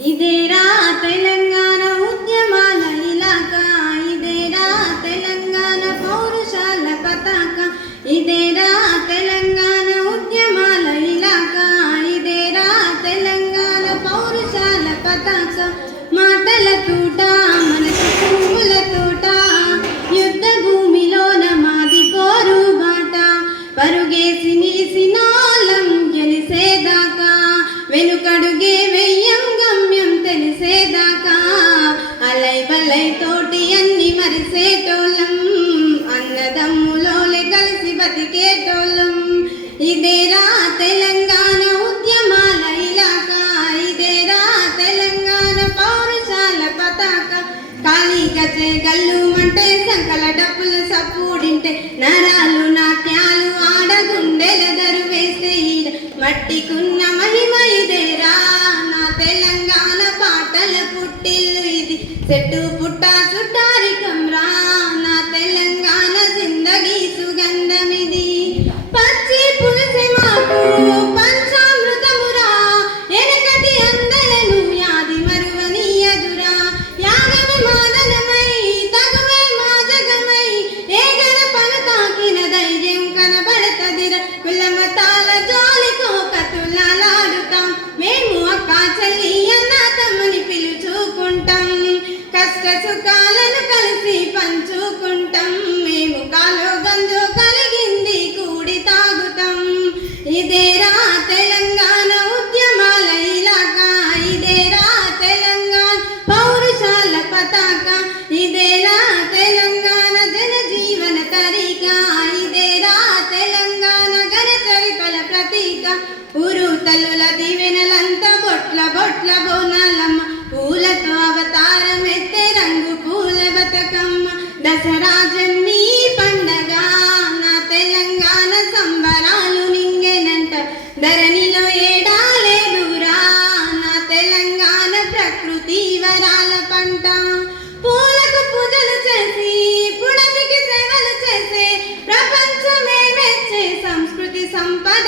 இதே ராத்தில ఉంటే నరాలు నాట్యాలు ఆడగుండెల దరువేసే మట్టికున్న మహిమ ఇదేరా? నా తెలంగాణ పాటల పుట్టిల్లు ఇది. చెట్టు పుట్ట చుట్టా குலமத்தா સંપત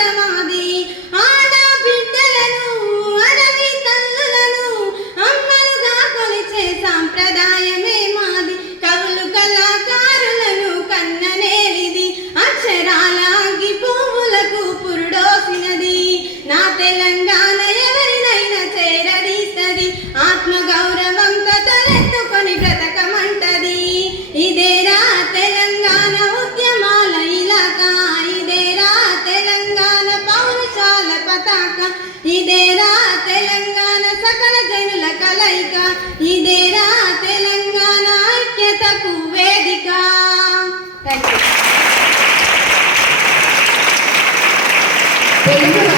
Thank you.